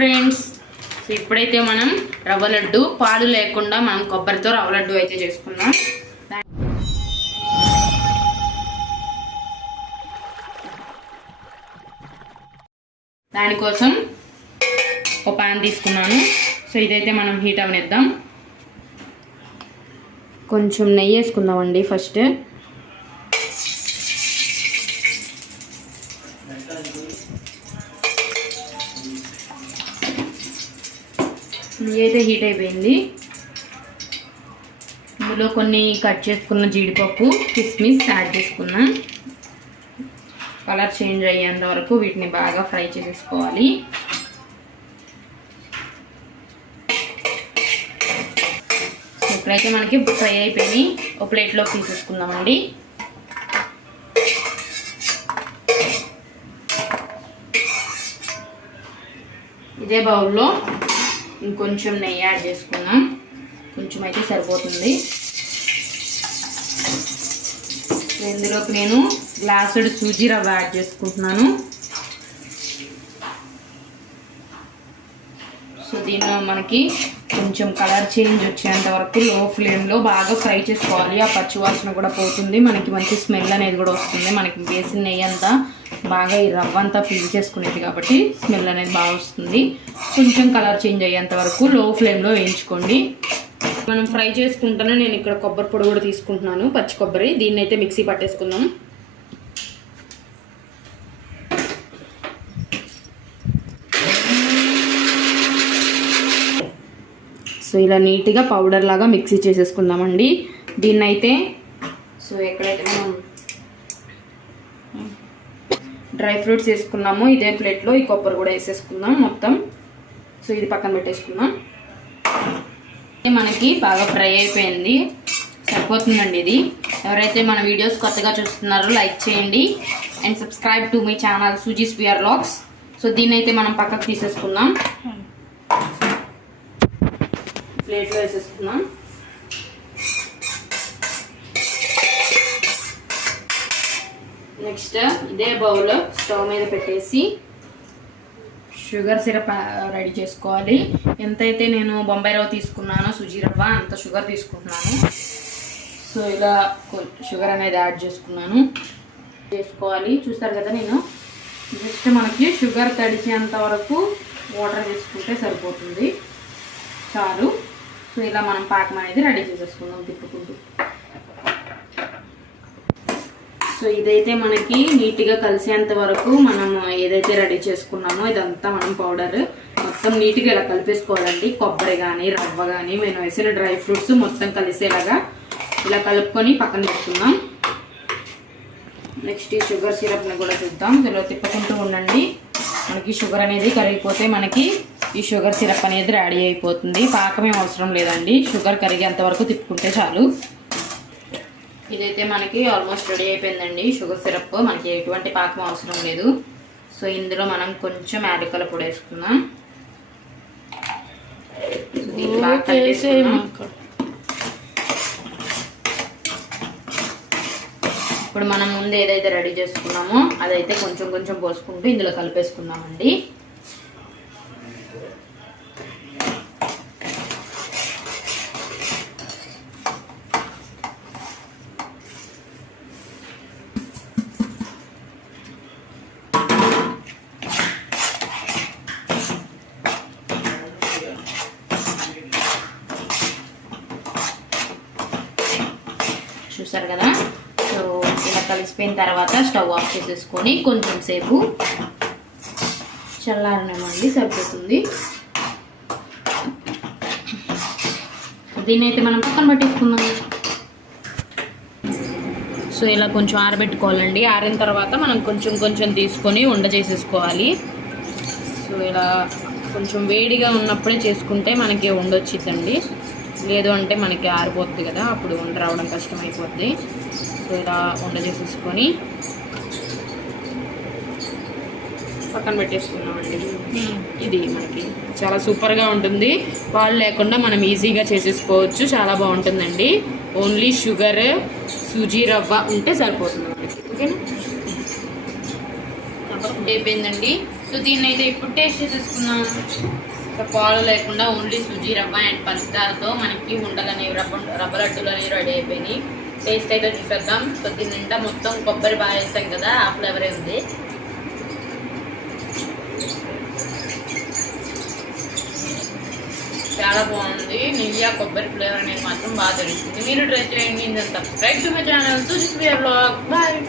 Friends. So ఇప్పుడైతే మనం రవ్వ లడ్డు పాలు లేకుండా మనం కొబ్బరితో రవ్వ లడ్డు అయితే చేసుకుందాం. దానికోసం ఒక పాన్ తీసుకున్నాను. సో ఇదైతే మనం హీట్ అవనిద్దాం. కొంచెం నెయ్యి వేసుకుందామండి ఫస్ట్. నెయ్యి అయితే హీట్ అయిపోయింది. ఇందులో కొన్ని కట్ చేసుకున్న జీడిపప్పు కిస్మిస్ యాడ్ చేసుకున్నా. కలర్ చేంజ్ అయ్యేంత వరకు వీటిని బాగా ఫ్రై చేసేసుకోవాలి. ఇప్పుడైతే మనకి ఫ్రై అయిపోయి ఒక ప్లేట్లో తీసేసుకుందామండి. ఇదే బౌల్లో ఇంకొంచెం నెయ్యి యాడ్ చేసుకుందాం. కొంచెం అయితే సరిపోతుంది. ఇందులోకి నేను గ్లాసుడ్ సూజీ రవ్వ యాడ్ చేసుకుంటున్నాను. సో దీన్ని మనకి కొంచెం కలర్ చేంజ్ వచ్చేంత వరకు లో ఫ్లేమ్లో బాగా ఫ్రై చేసుకోవాలి. ఆ పచ్చి వాసన కూడా పోతుంది. మనకి మంచి స్మెల్ అనేది కూడా వస్తుంది. మనకి వేసిన నెయ్యి అంతా బాగా ఈ రవ్వ అంతా పీల్ చేసుకునేది కాబట్టి స్మెల్ అనేది బాగా వస్తుంది. కొంచెం కలర్ చేంజ్ అయ్యేంత వరకు లో ఫ్లేమ్లో వేయించుకోండి. మనం ఫ్రై చేసుకుంటానే నేను ఇక్కడ కొబ్బరి పొడి కూడా తీసుకుంటున్నాను పచ్చి కొబ్బరి. దీన్ని అయితే మిక్సీ పట్టేసుకుందాం. సో ఇలా నీట్గా పౌడర్ లాగా మిక్సీ చేసేసుకుందామండి. దీన్ని అయితే సో ఎక్కడైతే మనం డ్రై ఫ్రూట్స్ వేసుకున్నాము ఇదే ప్లేట్లో ఈ కొబ్బరి కూడా వేసేసుకుందాం మొత్తం. సో ఇది పక్కన పెట్టేసుకుందాం. మనకి బాగా ఫ్రై అయిపోయింది. సరిపోతుందండి ఇది. ఎవరైతే మన వీడియోస్ కొత్తగా చూస్తున్నారో లైక్ చేయండి. And subscribe to my channel Suzie's beer lakhs so దీన్ని అయితే మనం పక్కకు తీసేసుకుందాం. ప్లేట్లో వేసేసుకున్నాం నెక్స్ట్ ఇదే బౌల్ స్టవ్ మీద పెట్టేసి షుగర్ సిరప్ రెడీ చేసుకోవాలి. ఎంతైతే నేను బొంబాయి రవ్వ తీసుకున్నానో సుజీ రవ్వ అంత షుగర్ తీసుకుంటున్నాను. సో ఇలా షుగర్ అనేది యాడ్ చేసుకున్నాను. చేసుకోవాలి చూస్తారు కదా నేను? జస్ట్ మనకి షుగర్ తడిచేంత వరకు వాటర్ తీసుకుంటే సరిపోతుంది. చాలు. సో ఇలా మనం పాకం అనేది రెడీ చేసేసుకుందాం తిప్పుకుంటూ. సో ఇదైతే మనకి నీట్గా కలిసేంత వరకు మనం ఏదైతే రెడీ చేసుకున్నామో ఇదంతా మనం పౌడర్ మొత్తం నీట్గా ఇలా కలిపేసుకోవాలండి. కొబ్బరి కానీ రవ్వ కానీ మేము వేసిన డ్రై ఫ్రూట్స్ మొత్తం కలిసేలాగా ఇలా కలుపుకొని పక్కన పెట్టుకుందాం. నెక్స్ట్ ఈ షుగర్ సిరప్ని కూడా చూద్దాం. ఇలా తిప్పుకుంటూ ఉండండి. మనకి షుగర్ అనేది కరిగిపోతే మనకి ఈ షుగర్ సిరప్ అనేది రెడీ అయిపోతుంది. పాకమేం అవసరం లేదండి. షుగర్ కరిగేంత వరకు తిప్పుకుంటే చాలు. ఇదైతే మనకి ఆల్మోస్ట్ రెడీ అయిపోయిందండి. షుగర్ సిరప్ మనకి ఎటువంటి పాకం అవసరం లేదు. సో ఇందులో మనం కొంచెం యాలకుల పొడి వేసుకుందాం. ఇప్పుడు మనం ముందు ఏదైతే రెడీ చేసుకున్నామో అదైతే కొంచెం కొంచెం పోసుకుంటూ ఇందులో కలిపేసుకుందామండి. చూసారు కదా? సో ఇలా కలిసిపోయిన తర్వాత స్టవ్ ఆఫ్ చేసేసుకొని కొంచెం సేపు చల్లారనివ్వండి సరిపోతుంది. దీన్ని అయితే మనం పక్కన పట్టేసుకుందాం. సో ఇలా కొంచెం ఆరబెట్టుకోవాలండి. ఆరిన తర్వాత మనం కొంచెం కొంచెం తీసుకొని ఉండ చేసేసుకోవాలి. సో ఇలా కొంచెం వేడిగా ఉన్నప్పుడే చేసుకుంటే మనకి ఉండొచ్చిద్దండి. లేదు అంటే మనకి ఆరిపోతుంది కదా అప్పుడు వంట రావడం కష్టమైపోద్ది. సో ఇలా వండ చేసేసుకొని పక్కన పెట్టేసుకున్నామండి ఇది మనకి చాలా సూపర్గా ఉంటుంది. పాలు లేకుండా మనం ఈజీగా చేసేసుకోవచ్చు. చాలా బాగుంటుందండి. ఓన్లీ షుగర్ సూజీ రవ్వ ఉంటే సరిపోతుంది మనకి ఓకేనా? అయిపోయిందండి. సో దీన్ని అయితే ఇప్పుడు టేస్ట్ చేసేసుకుందాం. ఇంకా పాలు లేకుండా ఓన్లీ సుజీ రవ్వ అండ్ పంచదారతో మనకి ఉండలని రవ్వ రవ్వ లడ్డులు అనేవి రెడీ అయిపోయినాయి. టేస్ట్ అయితే చూసేద్దాం. సో దీని నిండా మొత్తం కొబ్బరి బాగా వేస్తాం కదా ఆ ఫ్లేవరే ఉంది. చాలా బాగుంది. నెయ్యి ఆ కొబ్బరి ఫ్లేవర్ అనేది మాత్రం బాగా తెలుస్తుంది. మీరు ట్రై చేయండి. Subscribe to my channel. Sujith blog. Bye